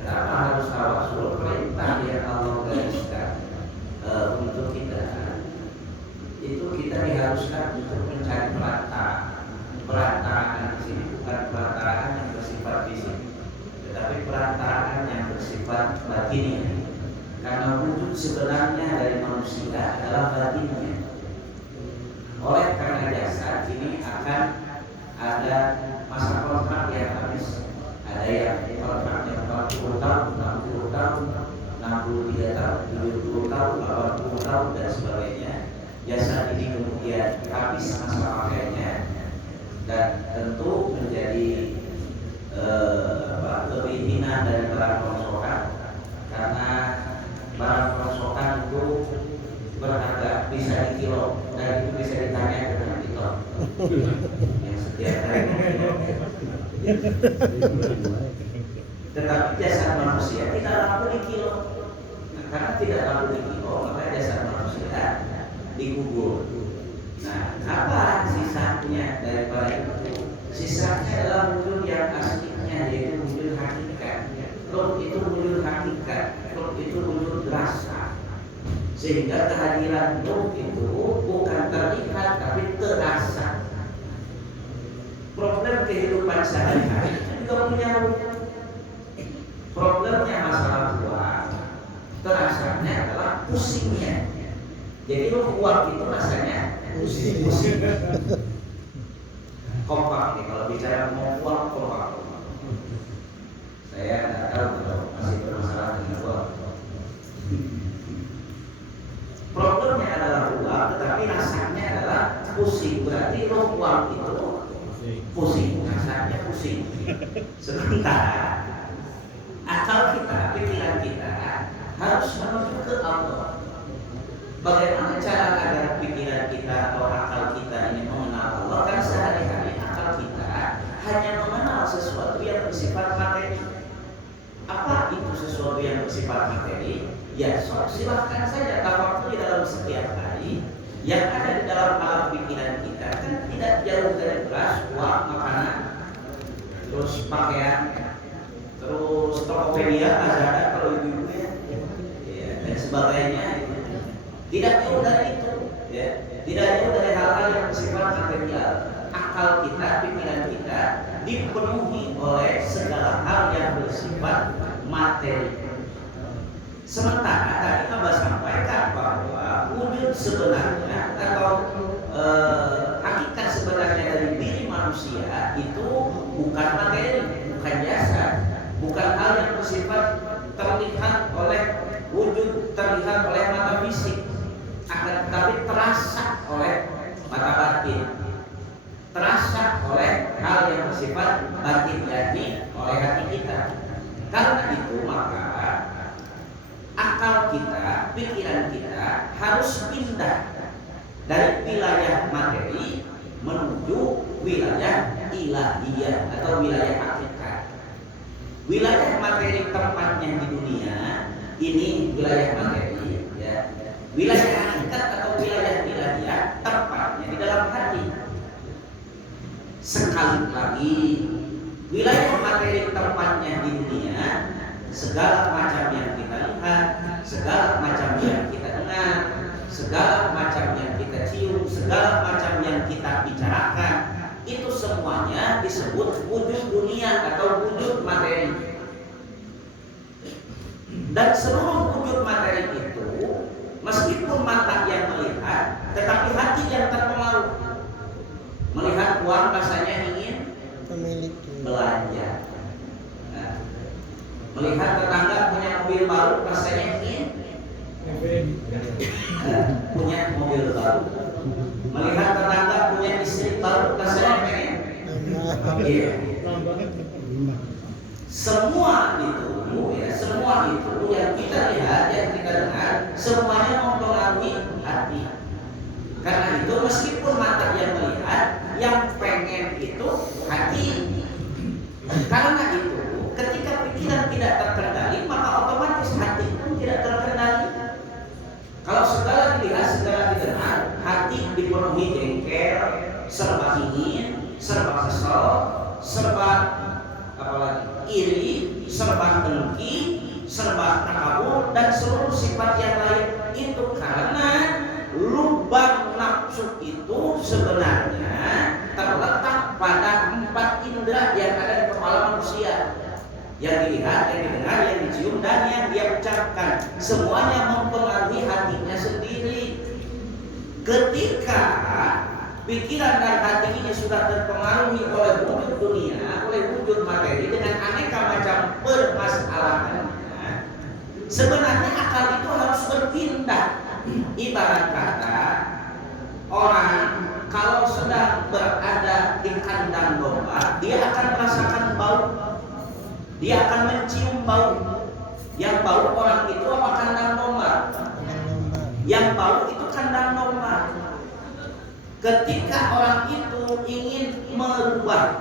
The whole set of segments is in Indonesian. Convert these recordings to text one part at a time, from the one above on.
Kenapa harus tawasul? Perintah yang Allah gariskan untuk kita itu kita diharuskan untuk mencari perantaraan. Perantaraan di sini bukan perantaraan yang bersifat fisik, tetapi perantaraan yang bersifat batinnya. Karena wujud sebenarnya dari manusia adalah batinnya. Oleh karena jasad ini akan ada masa kontrak yang habis. Ada yang kontraknya 40 tahun, 60 tahun, 63 tahun, 70 tahun, 80 tahun dan sebagainya. Jasad ini kemudian habis masa pakainya dan tentu menjadi lebih hina dari barang rongsokan, karena barang rongsokan itu berharga bisa dikilo dan itu bisa ditanya dengan itu yang setiap hari. Tetapi jasad manusia tidak laku dikilo. Nah, karena tidak laku dikilo, maka jasad manusia dikubur. Nah, apa sisanya daripada itu? Sisanya adalah wujud yang aslinya, yaitu wujud hakikat. Roh itu wujud hakikat, roh itu wujud rasa. Sehingga kehadiran roh itu bukan terlihat tapi terasa. Problem kehidupan sehari-hari itu juga punya roh. Problemnya masalah uang, terasanya adalah pusingnya. Jadi roh uang itu rasanya pusing. Kompak nih kalau bicara mau uang, kompak. Saya tidak tahu kalau masih bermasalah dengan uang. Problemnya adalah uang, tetapi rasanya adalah pusing. Berarti roh uang itu pusing, rasanya pusing. Sementara akal kita, pikiran kita harus menuju ke Allah. Bagaimana cara agar pikiran kita atau akal kita ini mengenal Allah? Karena sehari-hari akal kita hanya mengenal sesuatu yang bersifat materi. Apa itu sesuatu yang bersifat materi? Ya, silahkan saja tafakkur di dalam setiap hari. Yang ada di dalam alam pikiran kita kan tidak jauh dari beras, uang, makanan, terus pakaian, terus Tokopedia, Lazada kalau ibu-ibu ya, dan sebagainya. Tidak jauh dari itu, ya. Tidak jauh dari hal-hal yang bersifat material. Akal kita, pikiran kita dipenuhi oleh segala hal yang bersifat materi. Sementara tadi Abah sampaikan bahwa wujud sebenarnya atau hakikat sebenarnya dari diri manusia itu bukan materi, bukan jasad, bukan hal yang bersifat terlihat oleh wujud, terlihat oleh mata fisik, akan tetapi terasa oleh mata batin, terasa oleh hal yang bersifat batin, yakni oleh hati kita. Karena itu maka akal kita, pikiran kita harus pindah dari wilayah materi menuju wilayah ilahiyah atau wilayah hakikat. Wilayah materi tempatnya di dunia ini wilayah materi, ya. Wilayah hakikat atau wilayah ilahiyah tempatnya di dalam hati. Sekali lagi, wilayah materi tempatnya di dunia, segala macam yang kita lihat, segala macam yang kita dengar, segala macam yang kita cium, segala macam yang kita bicarakan, itu semuanya disebut wujud dunia atau wujud materi. Dan seluruh wujud materi itu, meskipun mata yang melihat, tetapi hati yang terpengaruh. Melihat uang rasanya ingin memiliki, belanja. Melihat tetangga punya mobil baru rasanya ingin punya mobil baru. Melihat tetangga punya istri baru rasanya pengen. Iya. Semua itu ya, semua itu yang kita lihat, yang kita dengar, semuanya mempengaruhi hati. Karena itu meskipun mata yang melihat, yang pengen itu hati. Karena itu ketika pikiran tidak terkendali, maka otomatis hati pun tidak terkendali. Kalau segala dilihat, segala didengar, hati dipenuhi jengkel, serba ingin, serba kesel, serba apalagi iri, serba empat indera yang ada di kepala manusia. Yang dilihat, yang didengar, yang dicium, dan yang dia ucapkan. Semuanya mempengaruhi hatinya sendiri. Ketika pikiran dan hati ini sudah terpengaruhi oleh wujud dunia, oleh wujud materi dengan aneka macam permasalahannya, sebenarnya akal itu harus berpindah. Ibarat kata orang kalau sedang berada di kandang domba, dia akan merasakan bau, dia akan mencium bau. Yang bau orang itu apa kandang domba? Yang bau itu kandang domba. Ketika orang itu ingin merubah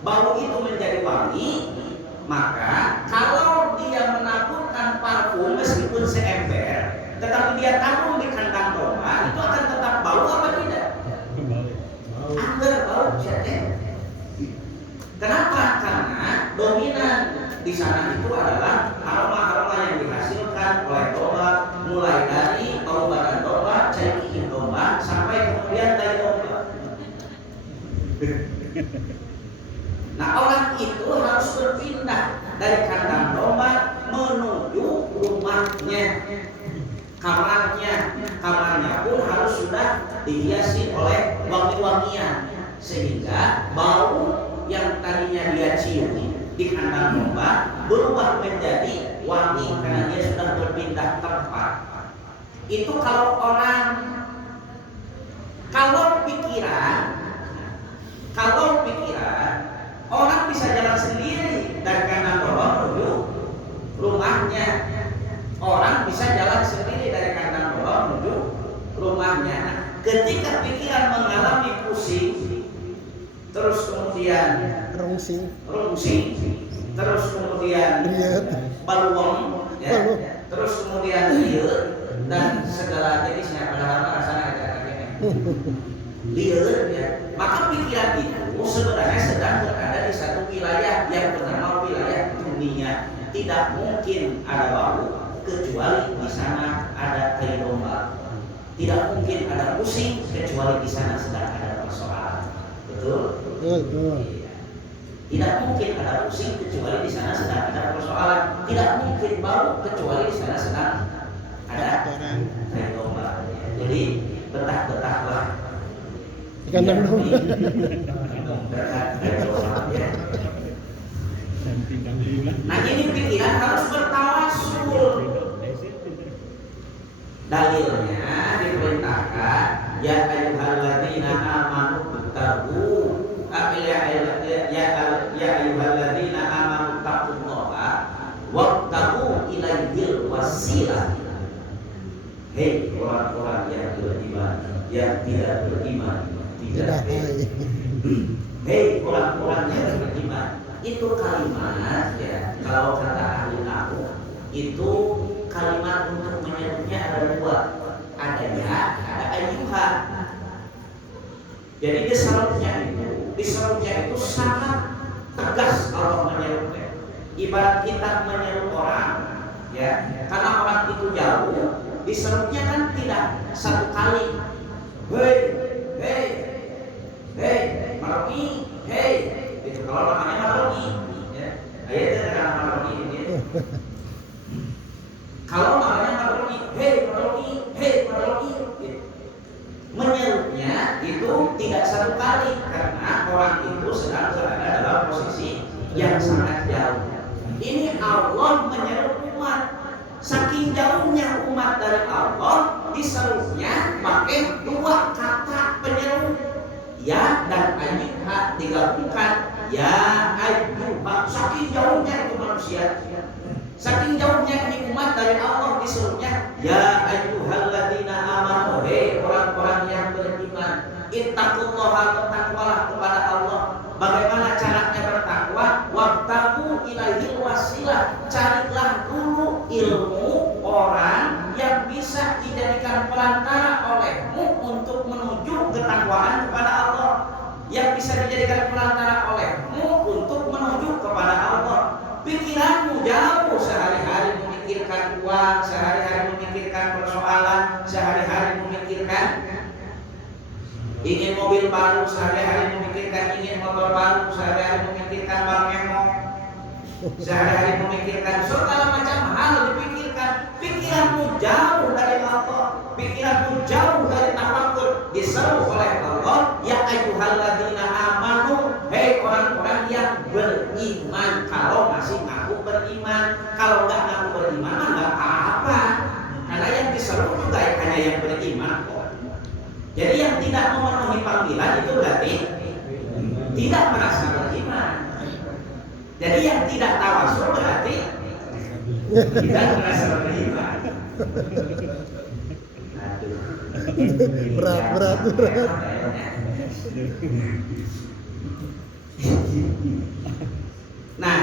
bau itu menjadi wangi, maka kalau dia menaburkan parfum meskipun seember, tetapi dia tabur di kandang domba, itu akan tetap bau apa tidak? Angger bau, kenapa? Karena dominan di sana itu adalah aroma-aroma yang dihasilkan oleh domba, mulai dari bau badan domba, cairan domba, sampai kemudian tai domba. Nah, orang itu harus berpindah dari kandang domba menuju rumahnya, kamarnya pun harus sudah dihiasi oleh wangi-wangian, sehingga bau yang tadinya dia cium di kandang domba berubah menjadi wangi karena dia sudah berpindah tempat. Itu kalau orang, kalau pikiran orang bisa jalan sendiri dari kandang domba menuju rumahnya. Orang bisa jalan sendiri dari kandang domba menuju rumahnya. Nah, ketika pikiran mengalami pusing, terus kemudian rungsing, terus kemudian baluang, ya, terus kemudian liur dan segala jenisnya, padahal rasanya agak-agak liur, ya. Maka pikiran itu sebenarnya sedang berada di satu wilayah yang bernama wilayah dunia. Tidak mungkin ada bau kecuali di sana ada tai domba. Tidak mungkin ada pusing kecuali di sana sedang ada persoalan. Betul? Betul. Tidak mungkin ada pusing kecuali di sana sedang ada persoalan. Tidak mungkin bau kecuali di sana sedang ada tai domba. Jadi betah-betahlah kandang domba. Nah, ini pikiran harus bertawasul. Dalilnya diperintahkan, ya ayyuhalladzina amanu tattaqu, ya ayyuhalladzina amanu taqullaha wattaqu ilaihil wasilah. Hei orang-orang yang beriman, yang tidak beriman tidak. Hei orang-orang yang beriman. Itu kalimat, ya, kalau kata ahli nahwu itu kalimat untuk menyebutnya ada dua, ada ya, ada ayyuha. Jadi diserutnya itu sangat tegas Allah menyerutnya. Ibarat kita menyeru orang, ya, karena orang itu jauh, diserutnya kan tidak satu kali. Hei, Maroki, hei. Itu kalau namanya Maroki, ya. Ayatnya dengan Maroki ini. Kalau namanya Maroki, hei Maroki, gitu. Menyerutnya itu tidak satu kali karena orang itu sedang berada dalam posisi yang sangat jauh. Ini Allah menyeru umat. Saking jauhnya umat dari Allah, diserunya pakai dua kata penyeru, ya dan ayyuha digabungkan, ya ayyuha. Saking jauhnya itu manusia, saking jauhnya ini umat dari Allah, disuruhnya ya ayyuhalladzina amanu, hei orang-orang yang beriman, ittaqullaha, bertakwalah kepada Allah. Bagaimana caranya bertakwa? Wattaqu ilaihil wasilah, carilah dulu ilmu orang yang bisa dijadikan perantara olehmu untuk menuju ketakwaan kepada Allah, yang bisa dijadikan perantara olehmu untuk menuju kepada Allah. Pikiranmu jauh, sehari-hari memikirkan uang, sehari-hari memikirkan persoalan, sehari-hari memikirkan ingin mobil baru, sehari-hari memikirkan memikirkan ingin motor baru, sehari-hari memikirkan bang emok, sehari-hari memikirkan segala macam hal dipikirkan. Pikiranmu jauh dari Allah, pikiranmu jauh dari tafakkur. Diseru oleh Allah, ya ayyuhalladzina amanu, hei orang-orang yang beriman. Kalau masih ngaku beriman, kalau nggak ngaku beriman mah nggak apa-apa, karena yang diseru juga hanya yang beriman kok. Jadi yang tidak memenuhi panggilan itu berarti tidak merasa beriman. Jadi yang tidak tawasul berarti tidak merasa beriman. Aduh. Berat. Nah,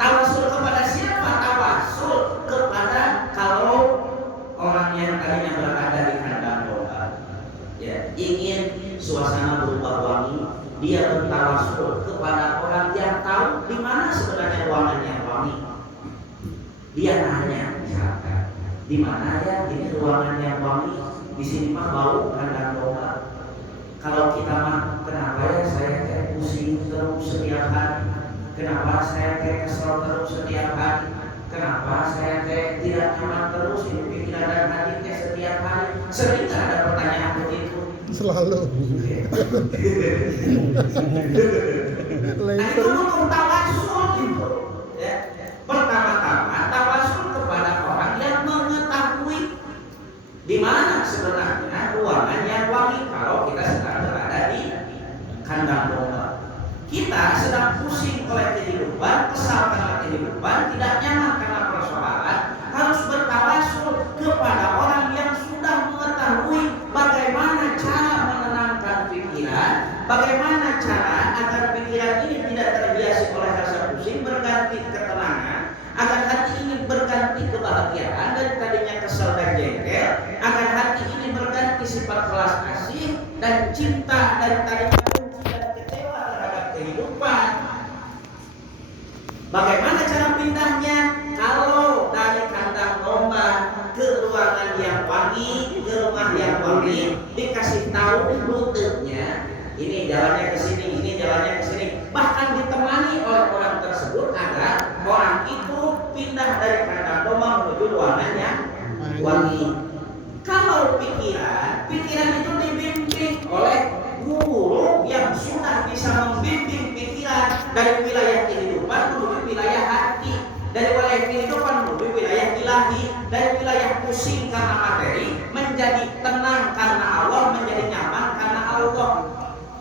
tawasul kepada siapa? Tawasul kepada kalau orang yang tadinya berada di kandang domba, ya, ingin suasana berubah wangi, dia bertawasul kepada orang yang tahu di mana sebenarnya ruangan yang wangi. Dia nanya, misalkan, di mana ya ini ruangan yang wangi? Di sini mah bau kandang domba. Kalau kita mah, kenapa ya saya kayak pusing terus setiap hari? Kenapa saya kayak kesel terus setiap hari? Kenapa saya kayak tidak nyaman terus di pikiran dan hati setiap hari? Sering ada pertanyaan begitu. Selalu. Nah itu butuh tawasul itu. Ya. Pertama-tama tawasul kepada orang yang mengetahui di mana sebenarnya ruangan yang wangi. Kalau kita sedang berada di kandang domba, kita sedang pusing oleh kehidupan, kesal karena kehidupan, tidak nyaman karena persoalan, harus bertawasul kepada orang yang sudah mengetahui bagaimana cara menenangkan pikiran, bagaimana cara agar pikiran ini tidak terhiasi oleh rasa pusing, berganti ketenangan, agar hati ini berganti kebahagiaan dari tadinya kesal dan jengkel, agar hati ini berganti sifat belas kasih dan cinta dari tadinya benci dan kecewa terhadap kehidupan. Bagaimana cara pindahnya? Kalau dari kandang domba ke ruangan yang wangi, ke rumah yang wangi, dikasih tahu rutenya, ini jalannya ke sini, ini jalannya ke sini, bahkan ditemani oleh orang tersebut agar orang itu pindah dari kandang domba menuju ruangan yang wangi. Kalau pikiran itu dibimbing oleh guru yang sudah bisa membimbing pikiran dari wilayah kehidupan menuju wilayah hati, dari wilayah kehidupan menuju wilayah ilahi, dari wilayah pusing karena materi menjadi tenang karena Allah, menjadi nyaman karena Allah.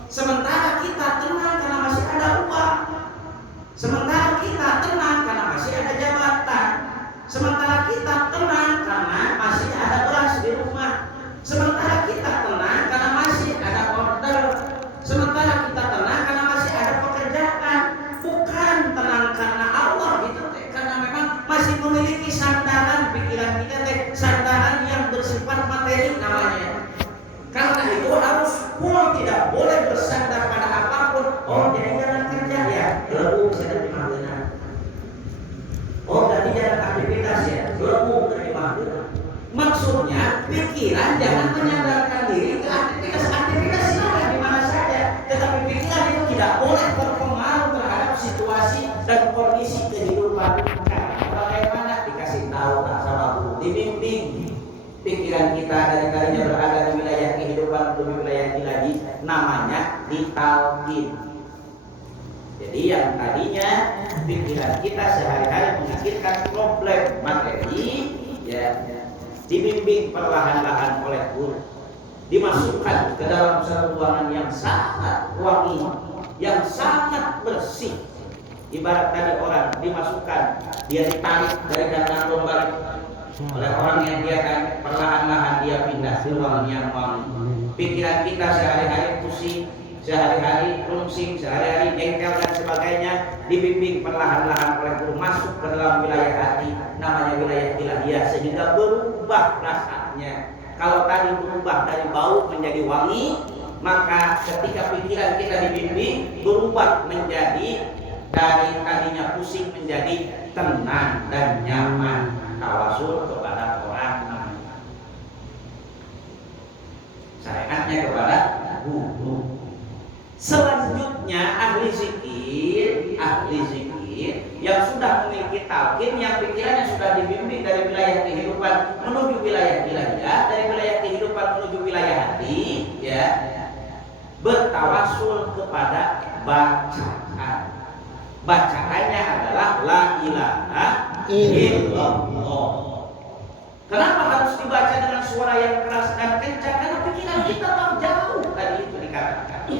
Sementara kita tenang karena masih ada uang, sementara kita tenang karena masih ada jabatan, sementara kita tenang karena masih ada beras di rumah, sementara kita tenang karena masih ada order, sementara kita tenang karena masih ada pekerjaan. Bukan tenang karena Allah itu, karena memang masih memiliki sandaran pikiran kita, sandaran yang bersifat materi namanya. Karena itu harus full, tidak boleh bersandar pada apapun. Oh jadi jalan kerja ya, lebih bisa terima benar. Oh jadi jalan aktivitas ya, lebih terima benar. Maksudnya pikiran jangan menyandarkan diri ke aktivitas silahkan di mana saja, tetapi pikiran itu tidak boleh berpengaruh terhadap situasi dan kondisi kehidupan. Bagaimana dikasih tahu sama dibimbing pikiran kita dari tadinya berada di wilayah kehidupan menuju wilayah ilahi, namanya ditalqin. Jadi yang tadinya pikiran kita sehari-hari memikirkan problem materi, ya, dibimbing perlahan-lahan oleh guru, dimasukkan ke dalam satu ruangan yang sangat wangi, yang sangat bersih. Ibarat tadi orang dimasukkan, dia ditarik dari kandang domba oleh orang yang dia kan, perlahan-lahan dia pindah ke ruangan yang wangi. Pikiran kita sehari-hari pusing, sehari-hari rungsing, sehari-hari jengkel dan sebagainya, dibimbing perlahan-lahan oleh guru masuk ke dalam wilayah hati, namanya wilayah ilahiyah, sehingga berubah rasanya. Kalau tadi berubah dari bau menjadi wangi, maka ketika pikiran kita dibimbing berubah menjadi dari tadinya pusing menjadi tenang dan nyaman. Tawasul kepada orang, syariatnya kepada guru. Selanjutnya ahli zikir yang sudah memiliki talqin, yang pikirannya sudah dibimbing dari wilayah kehidupan menuju wilayah ilahiyah, dari wilayah kehidupan menuju wilayah hati, ya, bertawasul kepada bacaan. Bacaannya adalah la ilaha illallah. Kenapa harus dibaca dengan suara yang keras dan kencang? Karena pikiran kita jauh, tadi itu dikatakan.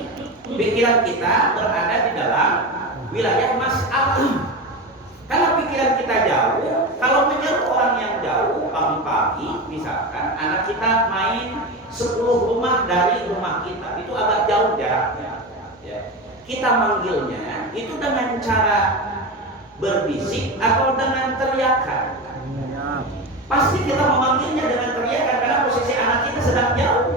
Pikiran kita berada di dalam wilayah masalah. Kalau pikiran kita jauh, kalau menyeru orang yang jauh pagi-pagi, misalkan anak kita main 10 rumah dari rumah kita, itu agak jauh jaraknya. Ya. Kita manggilnya itu dengan cara berbisik atau dengan teriakan. Pasti kita memanggilnya dengan teriakan karena posisi anak kita sedang jauh.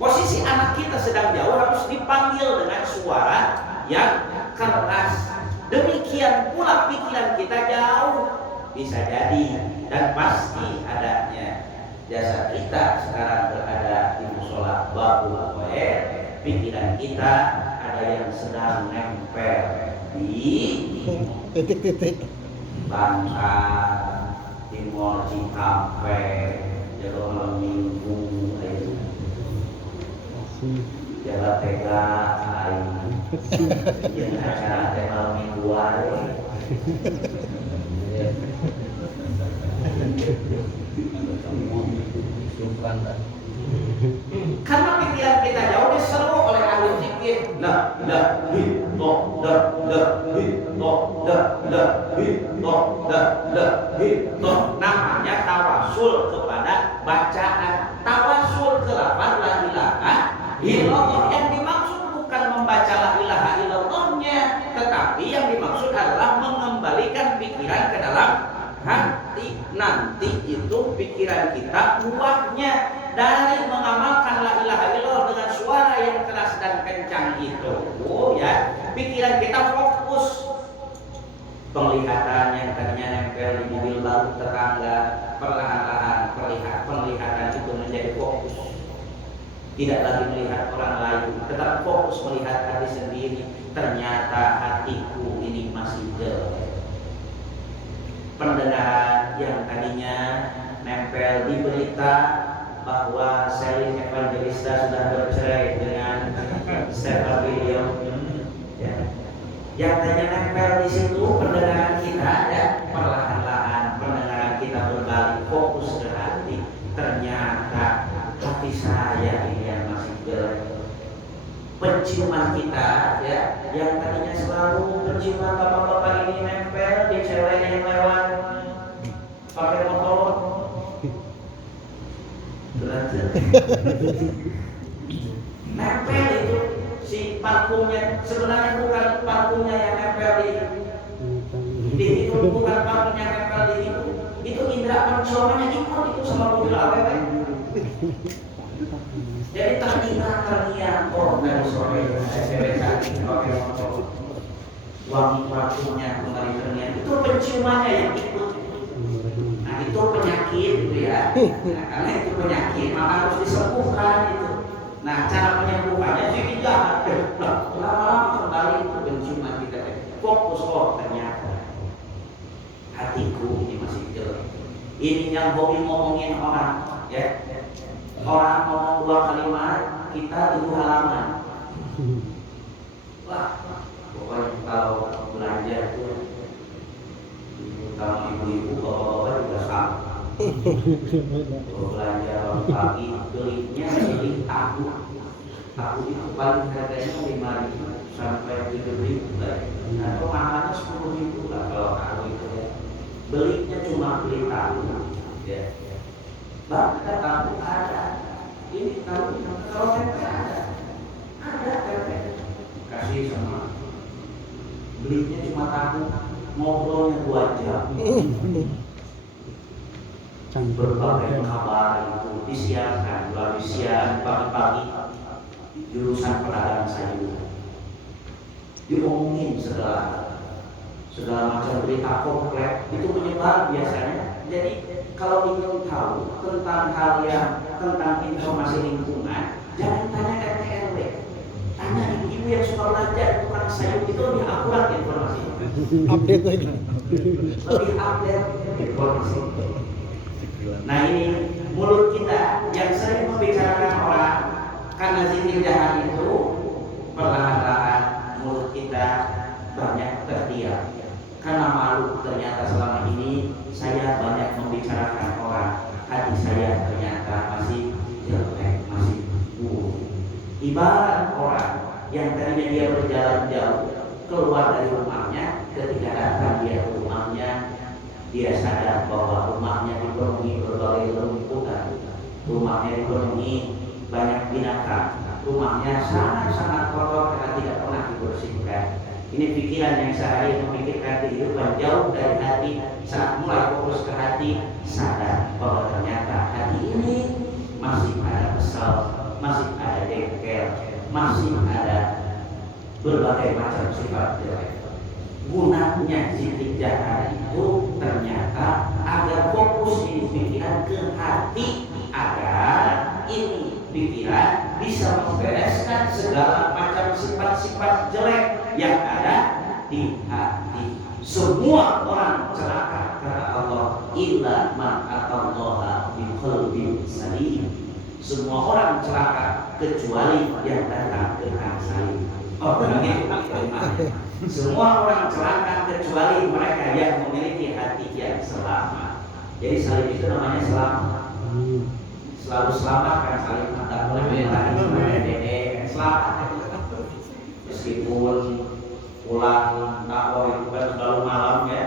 Posisi anak kita sedang jauh harus dipanggil dengan suara yang keras. Demikian pula pikiran kita jauh, bisa jadi dan pasti adanya. Jasa kita sekarang berada di musola Babul Khair, pikiran kita ada yang sedang nempel di titik-titik Bantar, di Mall Cikampek, Jalan Malam Minggu, itu Jalan Tega, yang acara Malam Mingguan. Karena pikiran kita jauh diseru oleh ahli zikir, la ilaha illallah, la ilaha illallah. Namanya tawasul kepada bacaan, tawasul ke lafaz la ilaha illallah. Yang dimaksud bukan membaca la ilaha illallahnya, tetapi yang dimaksud adalah mengembalikan pikiran ke dalam hati. Nanti itu pikiran kita buahnya dari mengamalkan la ilaha illallah dengan suara yang keras dan kencang itu, ya, pikiran kita fokus. Penglihatan yang tadinya nempel di mobil baru tetangga, perlahan-lahan penglihatan itu menjadi fokus. Tidak lagi melihat orang lain, tetap fokus melihat hati sendiri. Ternyata hatiku ini masih jelek. Pendengaran yang tadinya nempel di berita bahwa Selin Evangelista sudah bercerai dengan Stephen William, ya. Yang tadinya nempel di situ pendengaran kita, ya, perlahan-lahan pendengaran kita berbalik fokus ke hati. Ternyata hati saya ini yang masih jelek. Penciuman kita, ya, yang tadinya selalu penciuman bapak-bapak ini nempel di cewek yang lewat pakai motor. Nempel itu si parfumnya, sebenarnya bukan parfumnya yang nempel di itu, bukan parfumnya yang nempel di itu indera penciumannya ikut itu sama mobil AWW. Jadi terngiang, oh dari sore saya tadi pakai motor, wangi parfumnya kembali terngiang, itu penciumannya yang ikut. Nah itu penyakit itu, ya. Nah, karena itu penyakit maka harus disembuhkan itu. Nah cara penyembuhannya sih jahat. Lama-lama kembali itu penciuman kita. Fokus, oh ternyata hatiku ini masih jelek. Ini yang hobi ngomongin orang, ya. Orang ngomong 2 kalimat, kita 7 halaman. Wah, pokoknya kalau belanja itu, kalau ibu-ibu, bapak-bapak juga sama. Kalau belanja pagi, belinya beli tahu. Tahu itu paling harganya 5.000 sampai 7.000 lah. Nah, mahalnya 10.000 lah kalau tahu itu, ya. Belinya cuma beli tahu, ya. Bang, kita tahu ada. Ini tahu kalau tempe ada tempe. Kasih sama. Belinya cuma tahu, ngobrolnya 2 jam. Berbagai kabar itu disiarkan melalui siaran pagi-pagi jurusan pedagang sayur. Diomongin segala macam berita komplek itu menyebar biasanya. Jadi kalau ingin tahu tentang hal yang tentang informasi lingkungan, jangan tanya RT RW, ibu-ibu yang suka belajar tukang sayur itu lebih akurat informasi. Update lagi. Lebih update informasi. Nah ini mulut kita yang sering membicarakan orang karena zikir jahat itu perlahan-lahan mulut kita banyak terdiam. Karena malu ternyata selama ini saya banyak membicarakan orang, hati saya ternyata masih jelek, masih buruk. Ibarat orang yang tadinya dia berjalan jauh keluar dari rumahnya, ketika datang dia ke rumahnya, dia sadar bahwa rumahnya dipenuhi berbagai rumputan, rumahnya dipenuhi banyak binatang, rumahnya sangat-sangat kotor karena tidak pernah dibersihkan. Ini pikiran yang sehari memikirkan kehidupan jauh dari hati. Saat mulai fokus ke hati, sadar bahwa ternyata hati ini masih ada kesal, masih ada jengkel, masih ada berbagai macam sifat jelek. Gunanya zikir jahat itu ternyata agar fokus ini pikiran ke hati, agar ini pikiran bisa membereskan segala macam sifat-sifat jelek yang ada di hati. Semua orang celaka kata Allah, illa man atallaha biqalbin salim. Semua orang celaka kecuali yang datang dengan salim. Oh, begitu. Semua orang celaka kecuali mereka yang memiliki hati yang selamat. Jadi salim itu namanya selamat. Selalu selamat kan saling tak boleh melakukan dedek selamat. Meskipun pulang dakwah itu kan selalu malam ya.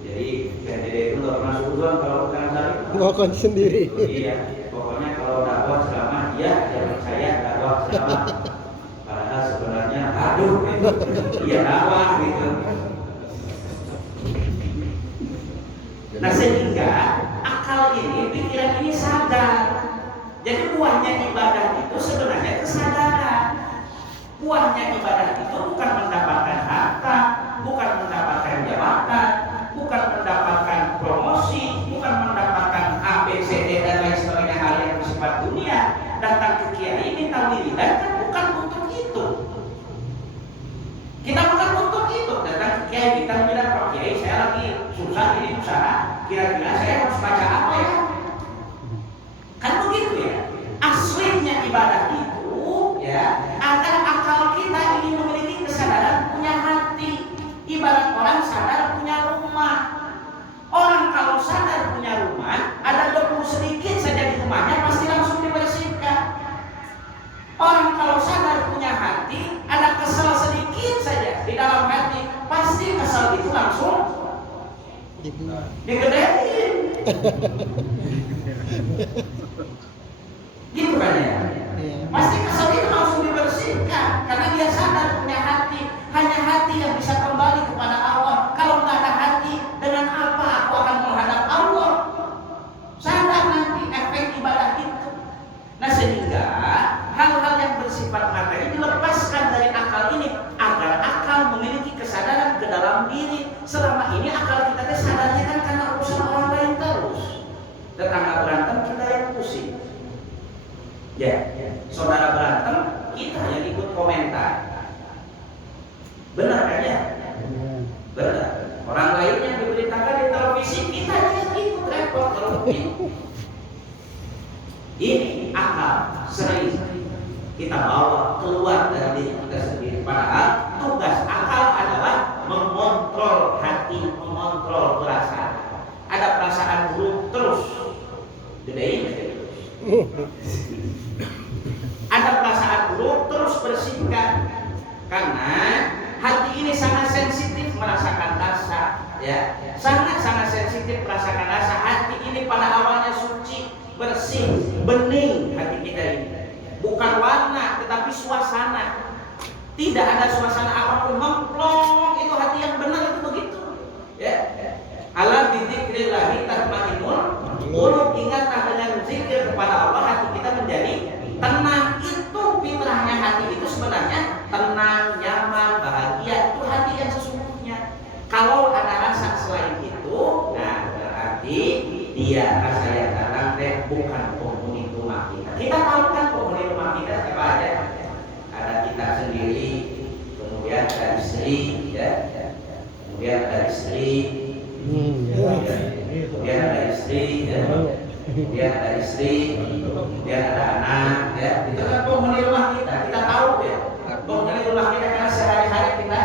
Jadi dedek itu nggak pernah suzon kalau bukan saling. Melakukan sendiri. Iya, pokoknya kalau dakwah ceramah dia percaya dakwah ceramah. Padahal sebenarnya aduh, iya dakwah gitu. Nah sehingga akal ini, pikiran ini sadar. Jadi buahnya ibadah itu sebenarnya kesadaran. Buahnya ibadah itu bukan mendapatkan harta, bukan mendapatkan jabatan, bukan mendapatkan promosi, bukan mendapatkan A, B, C, D dan lain sebagainya hal yang bersifat dunia. Datang ke kiai minta wiridan kan bukan untuk itu. Kita bukan untuk itu. Datang ke kiai minta wiridan, Pak Kiai saya lagi susah ini usaha. Kira-kira saya harus baca apa ya? Kan begitu ya. Aslinya ibadah itu ya agar akal kita ini memiliki kesadaran punya hati. Ibarat orang sadar punya rumah. Orang kalau sadar punya rumah, ada debu sedikit saja di rumahnya pasti langsung dibersihkan. Orang kalau sadar punya hati, ada kesal sedikit saja di dalam hati, pasti kesal itu langsung digedein. Gitu kan ya? Pasti kesal itu langsung dibersihkan karena dia sadar punya hati. Hanya hati yang bisa kembali kepada Allah. Kalau nggak ada hati, dengan apa aku akan menghadap Allah? Sadar nanti efek ibadah itu. Nah sehingga hal-hal yang bersifat materi dilepaskan dari akal ini agar akal memiliki kesadaran ke dalam diri. Selama ini akal kita sadarnya kan karena urusan orang lain terus. Tetangga berantem kita yang pusing. Ya, saudara berantem kita yang ikut komentar. Benar kan ya? Benar. Orang lain yang diberitakan di televisi kita yang ikut repot kalau begitu. Ini akal sering kita bawa keluar dari diri kita sendiri. Padahal tugas akal adalah mengontrol hati, mengontrol perasaan. Ada perasaan buruk terus gedein terus. Ada perasaan buruk terus bersihkan. Karena hati ini sangat sensitif merasakan rasa, ya. Sangat-sangat sensitif merasakan rasa. Hati ini pada awalnya suci, bersih, bening hati kita ini. Bukan warna tetapi suasana. Tidak ada suasana apapun memplong, itu hati yang benar itu begitu. Ya. Ala bidzikrillah tatmainnul qulub. Ingatlah dengan zikir kepada Allah hati kita menjadi tenang. Itu fitrahnya hati itu sebenarnya tenang, nyaman, bahagia. Itu hati yang sesungguhnya. Kalau ada rasa selain itu, nah berarti dia rasa yang datang bukan penghuni rumah kita. Kita tahu kan penghuni rumah kita siapa aja. Ada kita sendiri, istri, ya. Kemudian ada istri, kemudian ada istri, ya. Kemudian ada istri, kemudian ada anak, ya. Itu kan penghuni rumah kita, kita tahu ya. Penghuni rumah kita karena sehari-hari kita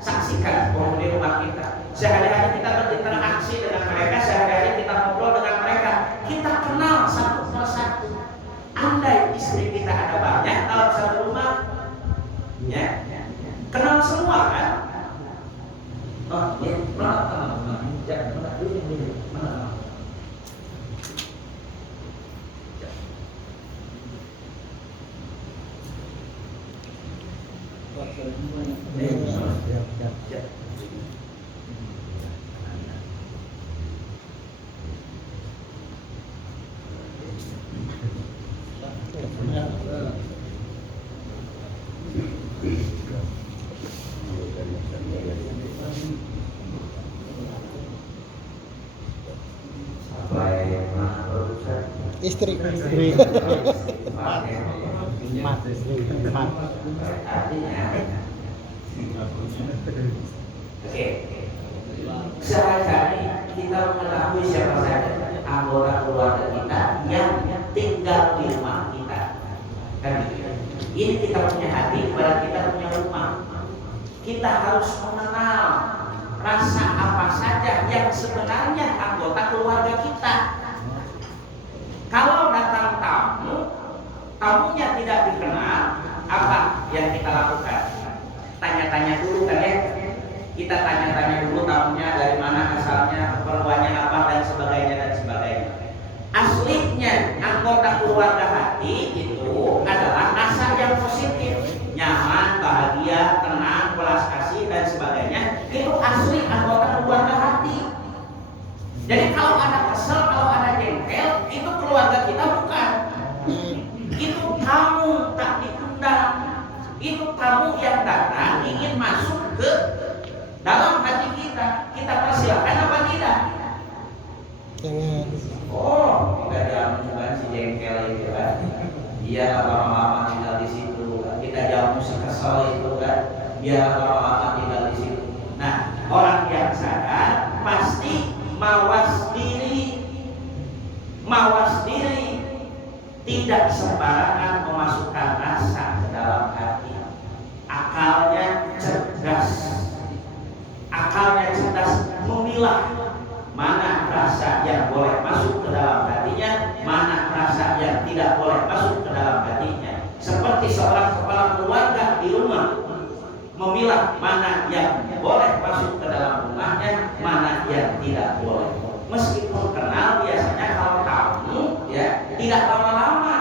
saksikan penghuni rumah kita. Sehari-hari kita berinteraksi dengan mereka, sehari-hari kita ngobrol dengan mereka. Kita kenal satu persatu. Andai istri kita ada banyak dalam satu rumah, ya, kenal semua kan? Oh, ya, mana dulu mana? Istri. Empat istri. Empat. Artinya, oke. Sehari-hari kita mengetahui siapa saja anggota keluarga kita yang tinggal di rumah kita. Kan gitu. Ini kita punya hati, kepada kita punya rumah. Kita harus mengenal rasa apa saja yang sebenarnya anggota keluarga kita. Kalau datang tamu, tamunya tidak dikenal, apa yang kita lakukan? Tanya-tanya dulu kan ya. Kita tanya-tanya dulu tamunya dari mana asalnya, keperluannya apa dan sebagainya. Aslinya anggota keluarga hati itu adalah rasa yang positif, nyaman, bahagia, tenang, belas kasih dan sebagainya. Itu asli anggota keluarga hati. Jadi kalau ada kesel, kalau ada jengkel, itu keluarga kita bukan. Itu tamu tak diundang. Itu tamu yang datang ingin masuk ke dalam hati kita. Kita persilakan apa tidak? Jangan. Oh, kita jamu kan si jengkel itu kan. Dia lama-lama tinggal di situ. Kita jamu si kesel itu kan. Dia lama-lama tinggal di situ. Nah, orang yang sadar pasti mawas diri, tidak sembarangan memasukkan rasa ke dalam hati. Akalnya cerdas memilah mana rasa yang boleh masuk ke dalam hatinya, mana rasa yang tidak boleh masuk ke dalam hatinya. Seperti seorang kepala keluarga di rumah memilah mana yang boleh masuk ke dalam rumahnya, mana yang tidak boleh. Meskipun kenal, biasanya kalau tamu ya tidak lama-lama.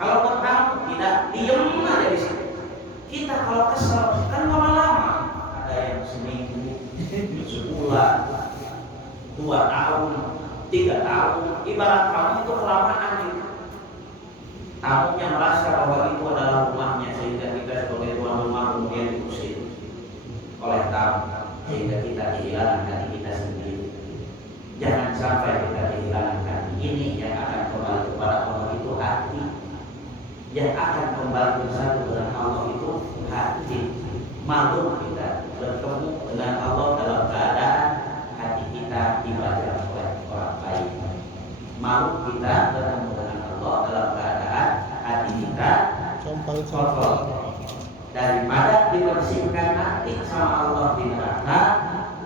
Kalau bertamu tidak diem aja di situ. Kita kalau kesel kan lama-lama. Ada yang seminggu, sebulan, 2 tahun, 3 tahun. Ibarat tamu itu kelamaan itu. Tamunya merasa bahwa itu adalah rumahnya, sehingga kita sebagai tuan rumah kemudian diusir oleh tamu, sehingga kita kehilangan hati kita sendiri. Jangan sampai kita kehilangan hati ini. Yang akan kembali kepada Allah itu hati. Yang akan kembali bersatu dengan Allah itu hati. Malu kita bertemu dengan Allah dalam keadaan hati kita dibaca oleh orang lain. Malu kita bertemu dengan Allah dalam keadaan hati kita kotor. Daripada dibersihkan nanti sama Allah di neraka,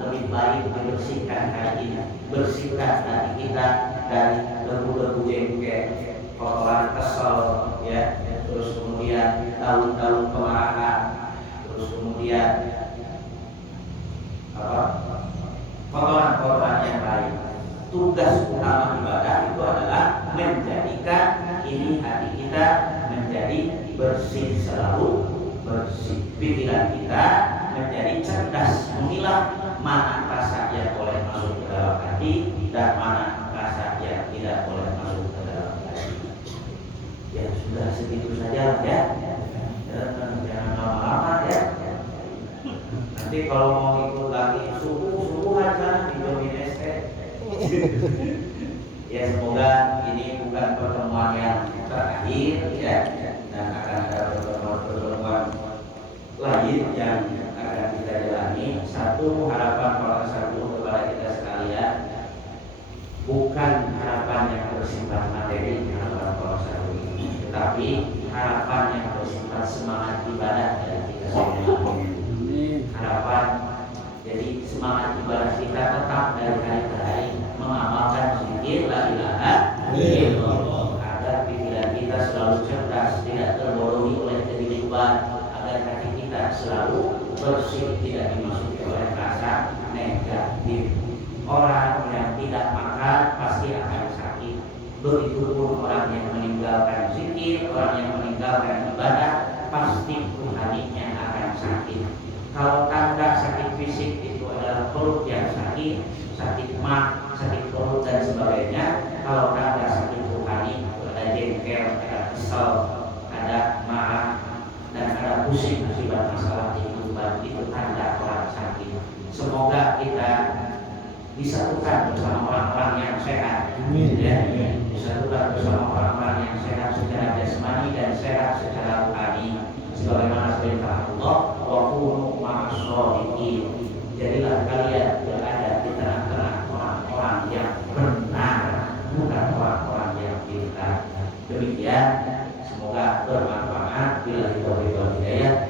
lebih baik dibersihkan hari ini. Bersihkan hati kita dari debu-debu jengkel, kotoran kesel, ya, terus kemudian daun-daun kemarahan, terus kemudian kotoran-kotoran yang lain. Tugas utama ibadah itu adalah menjadikan ini hati kita menjadi bersih selalu, bersih pikiran kita menjadi cerdas, memilah mana rasa yang boleh masuk ke dalam hati dan mana rasa yang tidak boleh masuk ke dalam hati. Ya sudah segitu saja ya. Jangan lama-lama ya. Nanti kalau mau ikut lagi subuh-subuhan sana di Domin ST. Ya semoga ini bukan pertemuan yang terakhir ya, dan akan ada pertemuan lain yang akan kita jalankan. ini, satu harapan para satu kepada kita sekalian, bukan harapan yang bersifat materi, harapan para satu ini, tetapi harapan yang bersifat semangat ibadah dari kita semua. Harapan, jadi semangat ibadah kita tetap dari hari ke hari mengamalkan zikir la ilaha illallah, agar pikiran kita selalu cerdas, tidak terbodohi oleh kehidupan, agar hati kita selalu bersih, tidak dimasuki oleh rasa negatif. Orang yang tidak makan pasti akan sakit. Begitupun orang yang meninggalkan zikir, orang yang meninggalkan ibadah, pasti hatinya akan sakit. Kalau tanda sakit fisik itu adalah perut yang sakit, sakit mah, sakit perut dan sebagainya. Kalau tanda sakit rohani itu ada jengkel, ada kesal, ada marah, dan ada pusing akibat masalah kehidupan, itu tanda orang sakit. Semoga kita disatukan bersama orang-orang yang sehat, ya, disatukan bersama orang-orang yang sehat secara jasmani dan sehat secara rohani. Sebagaimana perintah Allah, wa kunu ma'as-shodiqin. Jadilah kalian berada di tengah-tengah orang-orang yang benar, bukan orang-orang yang pintar. Demikian, semoga bermanfaat. Billahi taufiq wal hidayah.